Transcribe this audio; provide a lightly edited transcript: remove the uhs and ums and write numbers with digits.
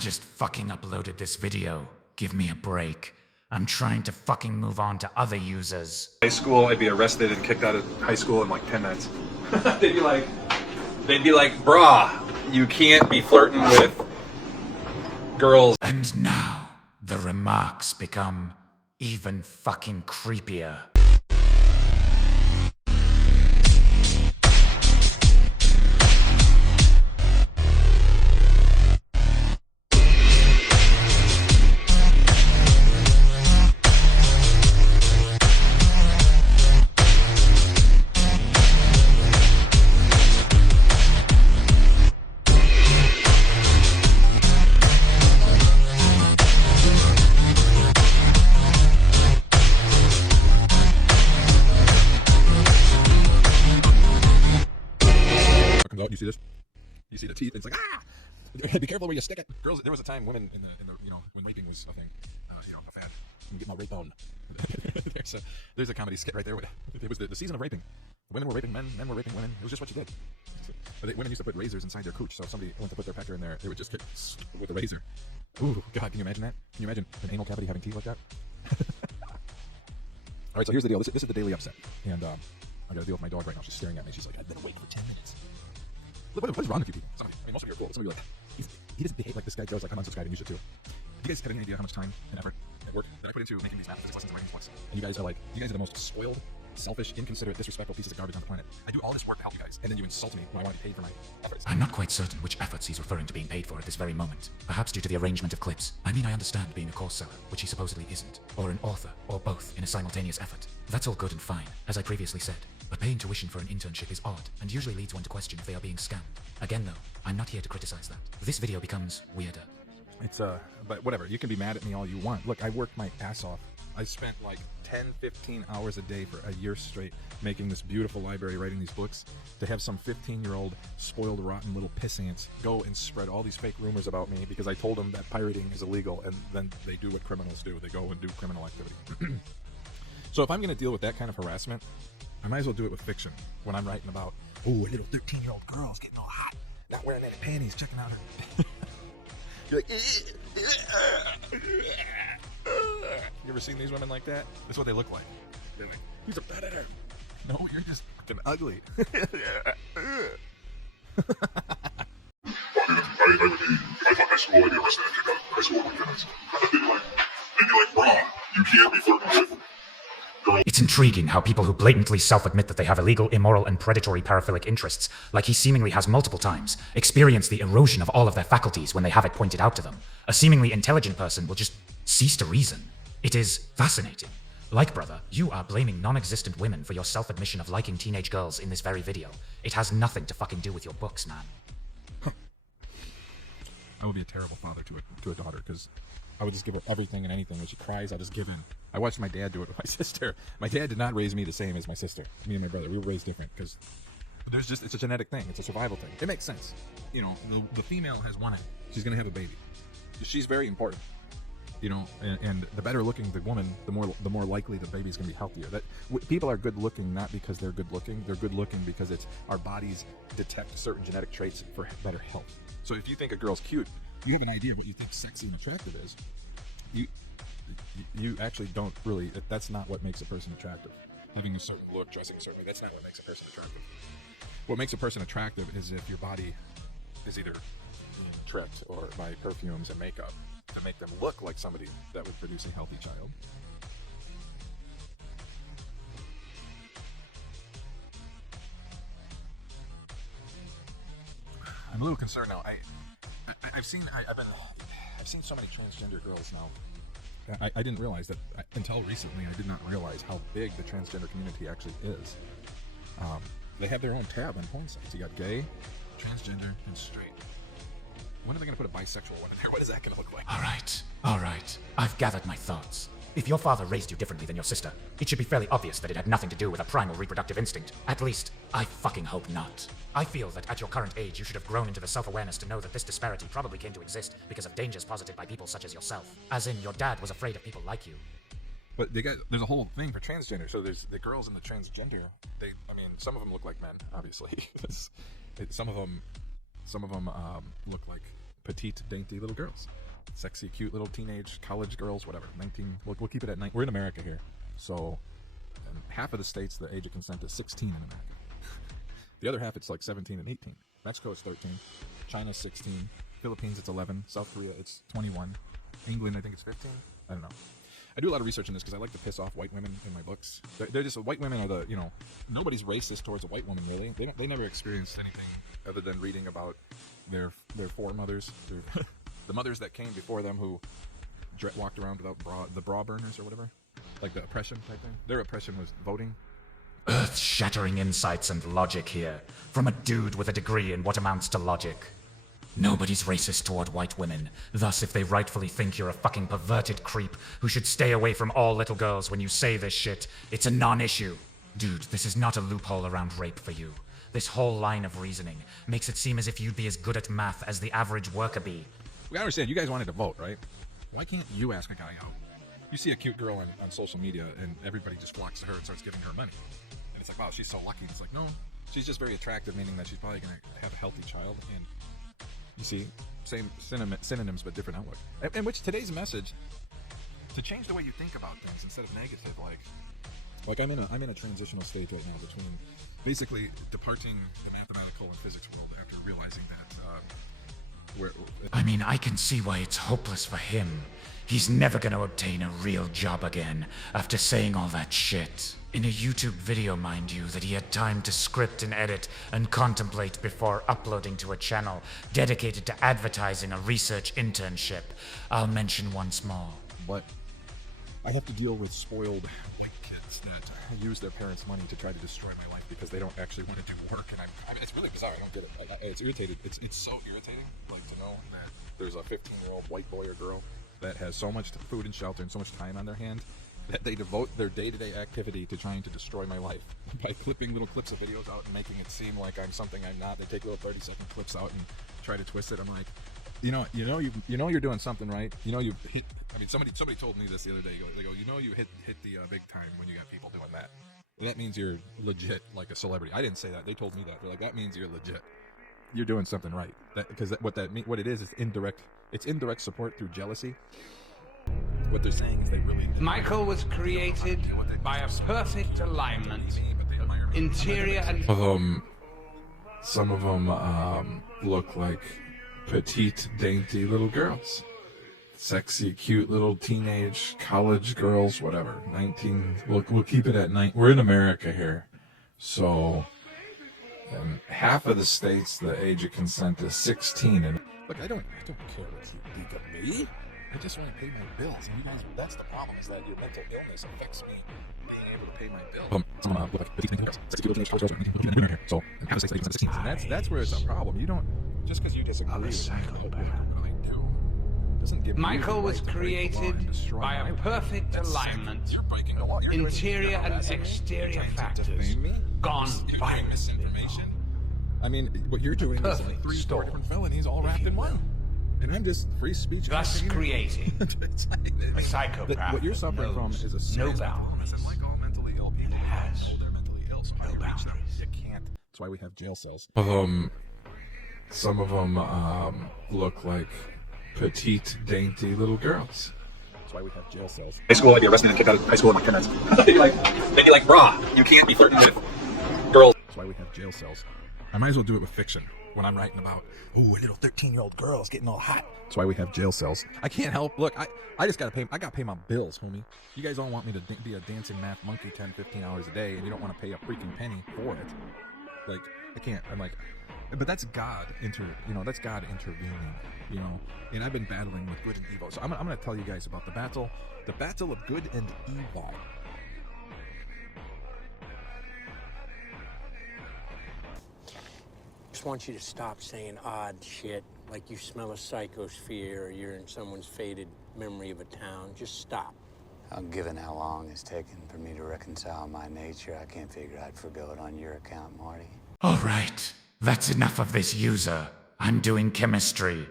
just fucking uploaded this video. Give me a break. I'm trying to fucking move on to other users. High school, I'd be arrested and kicked out of high school in like 10 minutes. They'd be like, brah, you can't be flirting with girls. And now, the remarks become even fucking creepier. You see this? You see the teeth? It's like, ah! Be careful where you stick it. Girls, there was a time women in the when raping was a thing, a fad. I'm getting my rape on. there's a comedy skit right there. It was the season of raping. Women were raping men, men were raping women. It was just what you did. But women used to put razors inside their cooch, so if somebody went to put their pecker in there, they would just get with a razor. Ooh, God, can you imagine that? Can you imagine an anal cavity having teeth like that? All right, so here's the deal. This is the daily upset, and I got to deal with my dog right now. She's staring at me. She's like, I've been awake for 10 minutes. What is wrong with you people? Most of you are cool. Some of you are like, he doesn't behave like this guy. Joe's like, I'm unsubscribed and you should too. Do you guys have any idea how much time and effort and work that I put into making these math physics lessons and writing these books? And you guys are the most spoiled, selfish, inconsiderate, disrespectful pieces of garbage on the planet. I do all this work to help you guys, and then you insult me when I want to be paid for my efforts. I'm not quite certain which efforts he's referring to being paid for at this very moment. Perhaps due to the arrangement of clips. I mean, I understand being a course seller, which he supposedly isn't, or an author, or both in a simultaneous effort. That's all good and fine, as I previously said. But paying tuition for an internship is odd, and usually leads one to question if they are being scammed. Again though, I'm not here to criticize that. This video becomes weirder. It's but whatever, you can be mad at me all you want. Look, I worked my ass off. I spent like 10-15 hours a day for a year straight making this beautiful library, writing these books, to have some 15-year-old spoiled, rotten little pissants go and spread all these fake rumors about me because I told them that pirating is illegal, and then they do what criminals do. They go and do criminal activity. So if I'm going to deal with that kind of harassment, I might as well do it with fiction. When I'm writing about, oh, a little 13-year-old girl's getting all hot, not wearing any panties, checking out her. You're like, you ever seen these women like that? This is what they look like. They're like, he's a predator. No, you're just fucking ugly. I thought high school, I'd be arrested and kicked out of high school in 10 minutes. They'd be like, brah, you can't be flirting with girls. It's intriguing how people who blatantly self-admit that they have illegal, immoral, and predatory paraphilic interests, like he seemingly has multiple times, experience the erosion of all of their faculties when they have it pointed out to them. A seemingly intelligent person will just cease to reason. It is fascinating. Like brother, you are blaming non-existent women for your self-admission of liking teenage girls in this very video. It has nothing to fucking do with your books, man. I would be a terrible father to a daughter, because I would just give her everything and anything. When she cries, I'll just give in. I watched my dad do it with my sister. My dad did not raise me the same as my sister. Me and my brother, we were raised different, because it's a genetic thing. It's a survival thing. It makes sense. You know, the female has one end. She's going to have a baby. She's very important. You know, and the better looking the woman, the more likely the baby's going to be healthier. People are good looking not because they're good looking. They're good looking because it's our bodies detect certain genetic traits for better health. So if you think a girl's cute, you have an idea what you think sexy and attractive is. You actually don't really. That's not what makes a person attractive. Having a certain look, dressing a certain way, that's not what makes a person attractive. What makes a person attractive is if your body is either tricked or by perfumes and makeup to make them look like somebody that would produce a healthy child. I'm a little concerned now. I've seen so many transgender girls now. I didn't realize that until recently. I did not realize how big the transgender community actually is. They have their own tab on porn sites. You got gay, transgender, and straight. When are they going to put a bisexual one in there? What is that going to look like? All right. I've gathered my thoughts. If your father raised you differently than your sister, it should be fairly obvious that it had nothing to do with a primal reproductive instinct. At least, I fucking hope not. I feel that at your current age, you should have grown into the self-awareness to know that this disparity probably came to exist because of dangers posited by people such as yourself. As in, your dad was afraid of people like you. But there's a whole thing for transgender. So there's the girls in the transgender. Some of them look like men, obviously. Some of them look like petite, dainty little girls. Sexy, cute little teenage college girls, whatever. 19, we'll keep it at 9. We're in America here. So half of the states, the age of consent is 16 in America. The other half, it's like 17 and 18. Mexico is 13. China's 16. Philippines, it's 11. South Korea, it's 21. England, I think it's 15. I don't know. I do a lot of research in this because I like to piss off white women in my books. They're just, white women are the, you know, nobody's racist towards a white woman, really. They never experienced anything other than reading about their foremothers, the mothers that came before them who walked around without the bra burners or whatever. Like the oppression type thing. Their oppression was voting. Earth-shattering insights and logic here, from a dude with a degree in what amounts to logic. Nobody's racist toward white women, thus if they rightfully think you're a fucking perverted creep who should stay away from all little girls when you say this shit, it's a non-issue. Dude, this is not a loophole around rape for you. This whole line of reasoning makes it seem as if you'd be as good at math as the average worker bee. We gotta understand, you guys wanted to vote, right? Why can't you ask a guy out? You see a cute girl on social media and everybody just flocks to her and starts giving her money. And it's like, wow, she's so lucky. It's like, no, she's just very attractive, meaning that she's probably gonna have a healthy child. And you see, same synonyms but different outlook. And which today's message, to change the way you think about things instead of negative, like I'm in a transitional stage right now between basically departing the mathematical and physics world after realizing that I mean, I can see why it's hopeless for him. He's never gonna obtain a real job again after saying all that shit. In a YouTube video, mind you, that he had time to script and edit and contemplate before uploading to a channel dedicated to advertising a research internship. I'll mention once more. But I have to deal with spoiled white kids that use their parents' money to try to destroy my life because they don't actually want to do work, and I mean, it's really bizarre. I don't get it. It's irritated. It's so irritating, like, to know that there's a 15-year-old white boy or girl that has so much food and shelter and so much time on their hand that they devote their day-to-day activity to trying to destroy my life by clipping little clips of videos out and making it seem like I'm something I'm not. They take little 30-second clips out and try to twist it. I'm like, you know you're doing something right. You know you hit. I mean, somebody told me this the other day. They go, you know, you hit the big time when you got people doing that. That means you're legit, like a celebrity. I didn't say that. They told me that. They're like, that means you're legit. You're doing something right. Because what it is indirect. It's indirect support through jealousy. What they're saying is they really. Michael was created by a perfect alignment, interior and. Some of them look like petite, dainty little girls. Sexy, cute little teenage college girls, whatever. 19. We'll keep it at 9. We're in America here, so half of the states the age of consent is 16. And look, I don't care what you think of me. I just want to pay my bills. And you guys, that's the problem, is that your mental illness affects me being able to pay my bills. So, and that's where it's a problem. You don't, just because you disagree with what I do, doesn't give Michael was created by a perfect alignment, interior and exterior factors, gone violent. I mean, what you're doing is like 3 or 4 different felonies all wrapped in one. And I'm just free speech. Thus creating a psychopath. What you're suffering from is a serious mental illness. And like all mentally ill people, they're mentally ill. So how do you reach them? You can't. That's why we have jail cells. Some of them look like petite, dainty little girls. That's why we have jail cells. High school, I'd be arrested and kicked out of high school in like 10 minutes. they'd be like, brah, you can't be flirting with girls. That's why we have jail cells. I might as well do it with fiction. When I'm writing about, ooh, a little 13-year-old girl's getting all hot. That's why we have jail cells. I can't help. Look, I just gotta pay. I gotta pay my bills, homie. You guys all want me to be a dancing math monkey 10, 15 hours a day, and you don't want to pay a freaking penny for it. Like, I can't. I'm like, but that's God that's God intervening. You know, and I've been battling with good and evil. So I'm gonna tell you guys about the battle of good and evil. Just want you to stop saying odd shit like you smell a psychosphere or you're in someone's faded memory of a town. Just stop. Given how long it's taken for me to reconcile my nature, I can't figure I'd forgo it on your account, Marty. Alright, that's enough of this user. I'm doing chemistry.